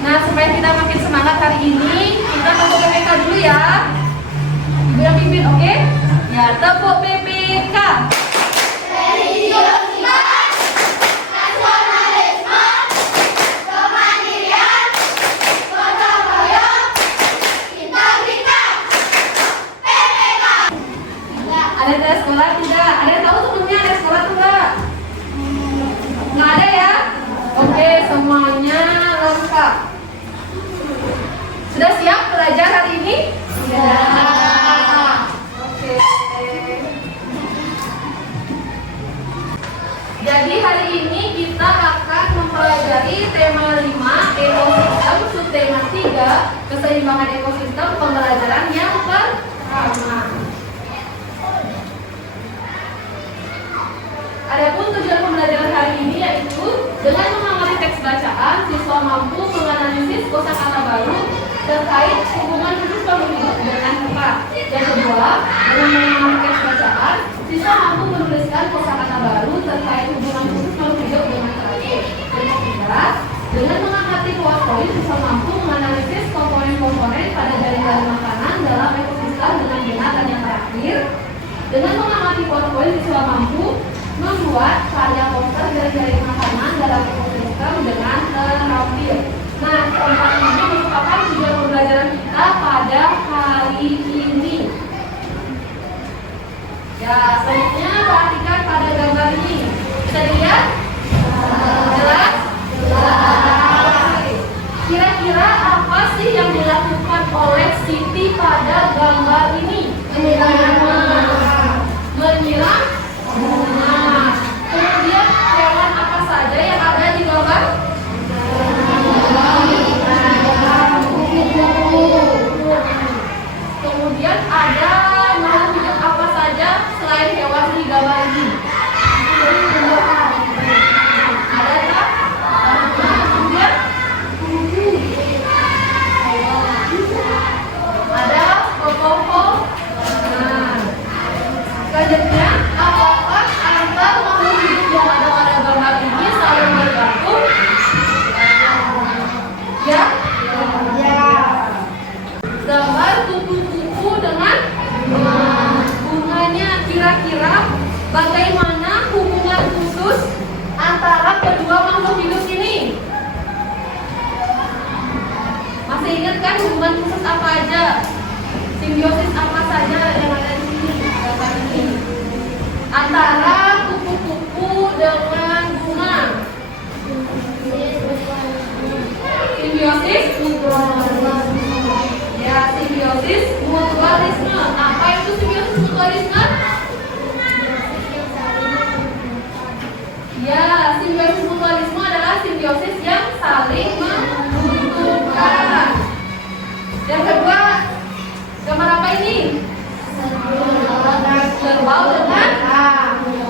Nah, supaya kita makin semangat hari ini, kita tepuk PPK dulu ya. Ibu yang pimpin, oke? Ya, tepuk PPK. Religiositas, nasionalisme, kemandirian, gotong royong, integritas. PPK. Ada dari sekolah tidak? Ada yang tahu temennya ada sekolah tuh nggak? Nggak ada ya? Oke, semuanya lengkap. Sudah siap belajar hari ini? Sudah. Oke. Jadi hari ini kita akan mempelajari tema 5 ekosistem, subtema 3 keseimbangan ekosistem, pembelajaran yang pertama. Adapun tujuan pembelajaran hari ini yaitu dengan mengamati teks bacaan, siswa mampu menganalisis kosakata baru terkait hubungan khusus makhluk hidup dengan tempat. Yang kedua, dengan mengamati teks bacaan, siswa mampu menuliskan kosakata baru terkait hubungan khusus makhluk hidup dengan terakhir. Yang ketiga, dengan mengamati PowerPoint, siswa mampu menganalisis komponen-komponen pada jaring-jaring makanan dalam ekosistem dengan benar. Dan yang terakhir, dengan mengamati PowerPoint, siswa mampu membuat karya poster jaring-jaring makanan dalam ekosistem dengan terampil. Nah, keempat ini merupakan tujuan pembelajaran kita pada hari ini. Ya, selanjutnya perhatikan pada gambar ini. Bisa dilihat? Jelas? Jelas. Kira-kira apa sih yang dilakukan oleh Siti pada gambar ini? Menyiram bunga. Kemudian hewan apa saja yang ada di gambar? Kemudian ada makhluk hidup apa saja selain hewan di gambar ini? Ada tak? Kemudian ada koko. Nah, selanjutnya apakah antar makhluk hidup yang ada pada gambar ini saling bergantung? Ya? Gambar kupu-kupu dengan bunganya. Kira-kira bagaimana hubungan khusus antara kedua makhluk hidup ini? Masih ingat kan hubungan khusus apa aja? Simbiosis apa saja yang ada di sini? Gambar ini. Antara kupu-kupu dengan bunga. Simbiosis ya, simbiosis mutualisme. Apa itu simbiosis mutualisme? Ya, simbiosis mutualisme adalah simbiosis yang saling membutuhkan. Yang kedua, gambar apa ini? Kerbau dengan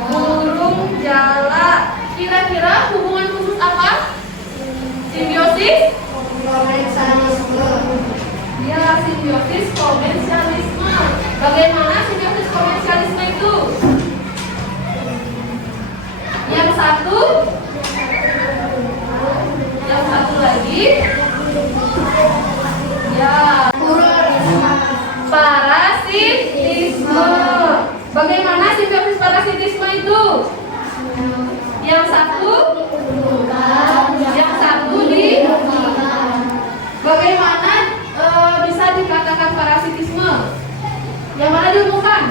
burung jala. Kira-kira hubungan khusus apa? Simbiosis? Ya, simbiosis komensialisme. Bagaimana simbiosis komensialisme itu? Yang satu lagi. Ya, parasitisme. Bagaimana simbiosis parasitisme itu? Yang satu di. Bagaimana bisa dikatakan parasitisme? Yang mana menemukan?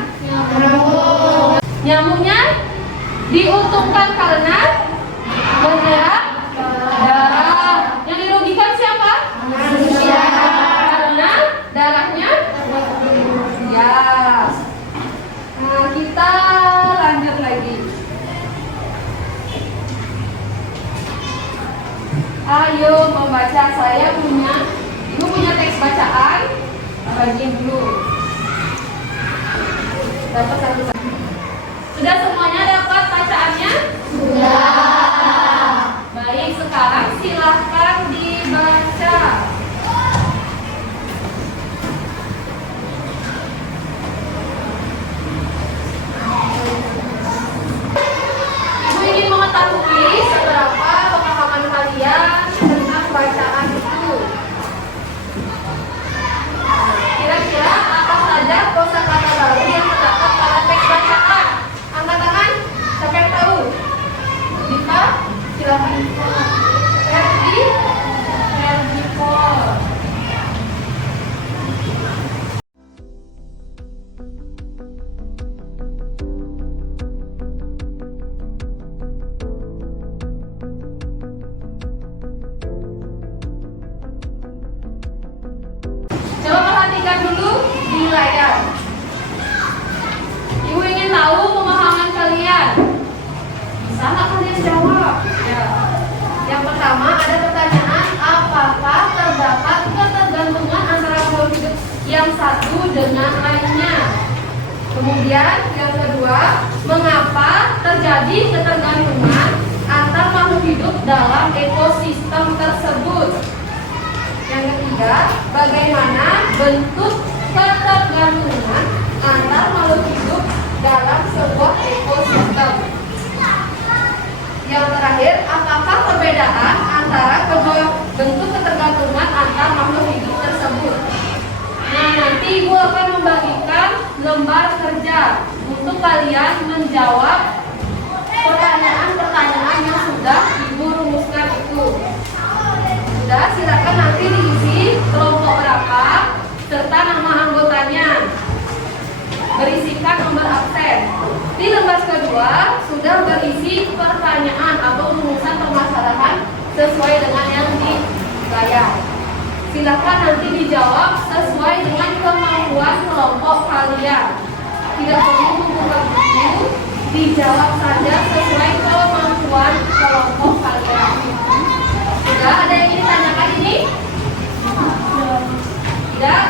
Nyamuknya diuntungkan karena berdarah. Yang dirugikan siapa? Manusia. Karena darahnya. Ya. Nah, kita lanjut lagi. Ayo membaca. Ibu punya teks bacaan. Bagiin dulu. Dapat satu. Sudah semuanya dapat bacaannya? Sudah. Baik, sekarang silahkan dibaca. Ibu ingin mengetahui seberapa pemahaman kalian tentang bacaan itu. Kira-kira apa saja kosakata baru yang terdapat pada teks bacaan? Angkat tangan. Siapa yang tahu? Diva, silakan. Ferdi Paul. Coba perhatikan dulu di layar. Ibu ingin tahu pemahaman kalian. Bisa nggak kalian jawab? Ya. Yang pertama ada pertanyaan, apakah terdapat ketergantungan antara makhluk hidup yang satu dengan lainnya? Kemudian yang kedua, mengapa terjadi ketergantungan antar makhluk hidup dalam ekosistem tersebut? Yang ketiga, bagaimana bentuk ketergantungan antar makhluk hidup dalam sebuah ekosistem? Yang terakhir, apakah perbedaan antara kedua bentuk ketergantungan antar makhluk hidup tersebut? Nah, nanti Ibu akan membagikan lembar kerja untuk kalian menjawab pertanyaan-pertanyaan yang sudah Ibu rumuskan itu. Sudah, silakan nanti diisi kelompok berapa serta nama anggotanya. Berisikan nomor absen. Di lembar kedua sudah berisi pertanyaan atau rumusan permasalahan sesuai dengan yang di layar. Silakan nanti dijawab sesuai dengan kemampuan kelompok kalian. Tidak perlu membuka buku, dijawab saja sesuai kemampuan kelompok kalian. Sudah ada yang ingin ditanyakan ini? Tidak?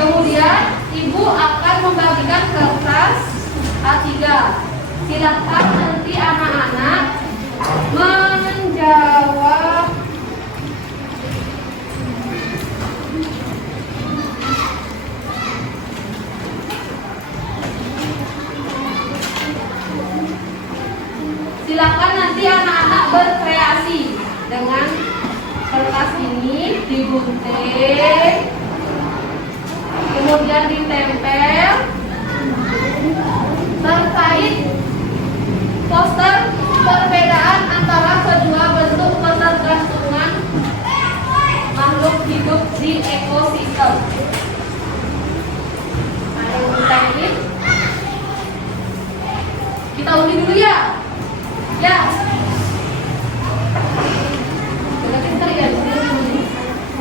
Kemudian Ibu akan membagikan kertas A3. Silakan nanti anak-anak menjawab silakan nanti anak-anak berkreasi dengan kertas ini digunting, kemudian ditempel terkait poster perbedaan antara kedua bentuk ketergantungan makhluk hidup di ekosistem. Ada yang ditanya? Kita undi dulu ya. Ya.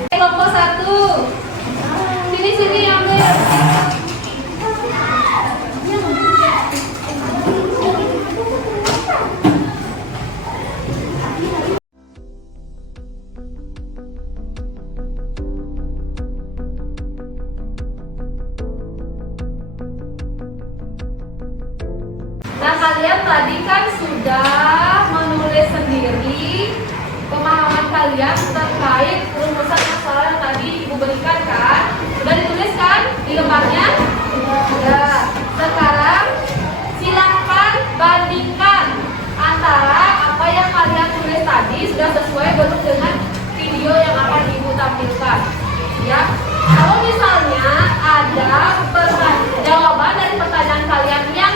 Kelompok 1. Sini ambil. Nah, kalian tadi kan sudah menulis sendiri pemahaman kalian terkait rumusan masalah yang tadi Ibu berikan kan? Sudah ditulis kan di lembarnya? Sudah. Sekarang silahkan bandingkan antara apa yang kalian tulis tadi sudah sesuai belum dengan video yang akan Ibu tampilkan. Ya. Kalau misalnya ada jawaban dari pertanyaan kalian yang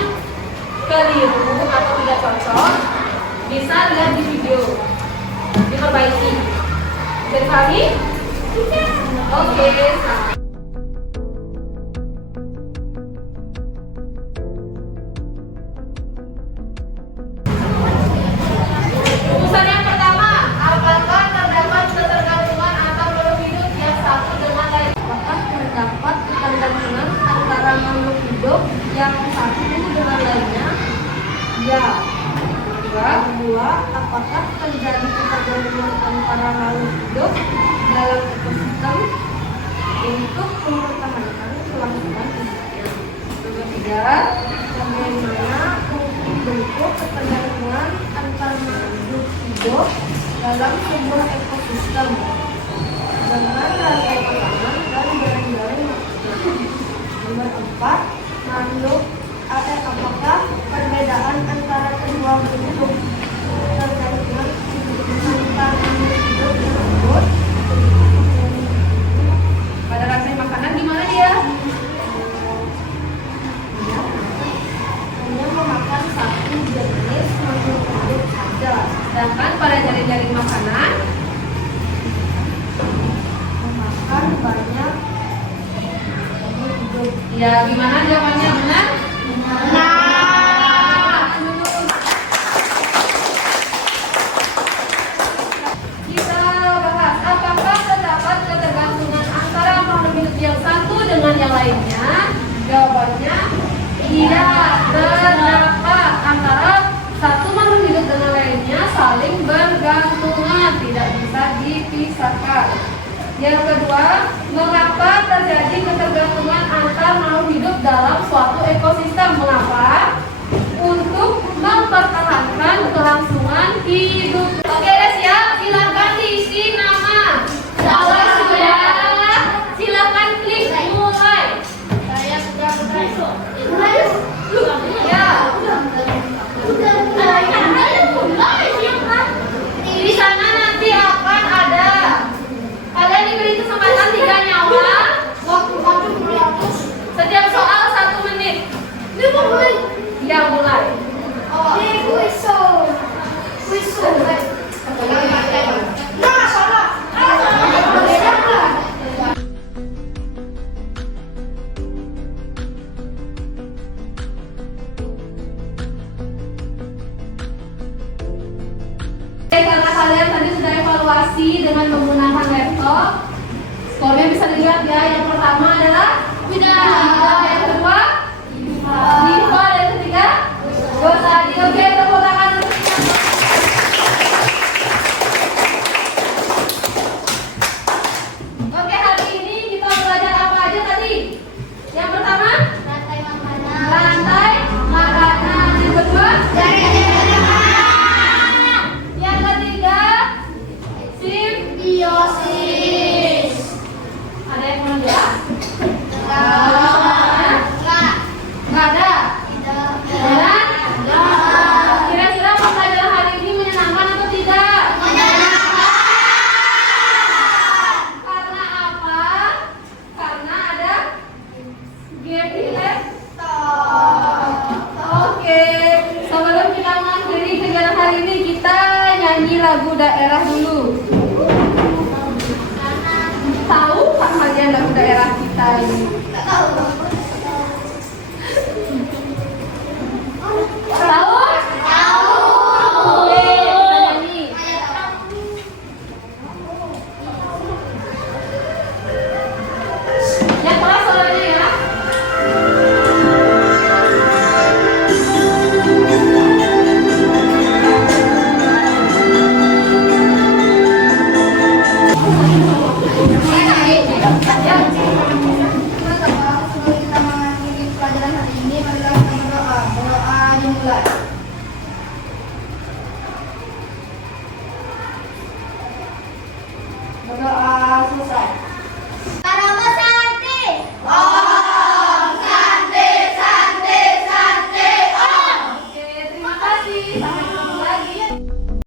Dipahami? Oke, selamat. Rumusan yang pertama, apakah terdapat ketergantungan atau makhluk hidup yang satu dengan lain? Apakah terdapat ketergantungan antara makhluk hidup yang satu dengan lainnya? Ya. Kedua, apakah terjadi ketergantungan antara makhluk hidup dalam ekosistem untuk mempertahankan kelangsungan hidupnya? Ketiga, Bagaimana bentuk ketergantungan antara makhluk hidup dalam sebuah ekosistem dengan rantai makanan dan jaring-jaring makanan? Nomor 4, apakah perbedaan antara kedua bentuk ketergantungan antara makhluk hidup tersebut? pada rantai makanan gimana dia? Hanya memakan satu jenis makhluk hidup saja, Sedangkan pada jaring-jaring makanan, memakan banyak makhluk hidup. ya gimana jawabannya benar? Kita bahas apakah terdapat ketergantungan antara makhluk hidup yang satu dengan yang lainnya? Jawabannya iya, terdapat. Antara satu makhluk hidup dengan lainnya saling bergantungan, tidak bisa dipisahkan. Yang kedua, mengapa terjadi ketergantungan antar makhluk hidup dalam suatu ekosistem? Mengapa? Untuk mempertahankan kelangsungan hidup. Oke, udah siap? Silakan diisi nama. Kalau sudah, silakan klik mulai. Saya sudah Ya. Di sana nanti akan ada. Kalian diberi kesempatan 3 nyawa. Setiap soal 1 menit. Ya, mulai. Karena kalian tadi sudah evaluasi dengan menggunakan laptop, skornya bisa dilihat ya. Yang pertama adalah yang kedua Diva, dan ketiga Gosadi. Oke, tepuk tangan untuk kita. Oke, hari ini kita belajar apa aja tadi? Yang pertama rantai makanan. Yang kedua yang ketiga simbiosis. Ada yang mau lihat? Nggak ada. Dan kira-kira pembelajaran hari ini menyenangkan atau tidak? Karena apa? Karena ada game di laptop. Oke, sebelum kita mengakhiri kegiatan hari ini, kita nyanyi lagu daerah dulu. Tahu Pak kalian lagu daerah kita ini? Tahu? Oke, kita nyanyi. Yang keras suaranya ya. Berdoa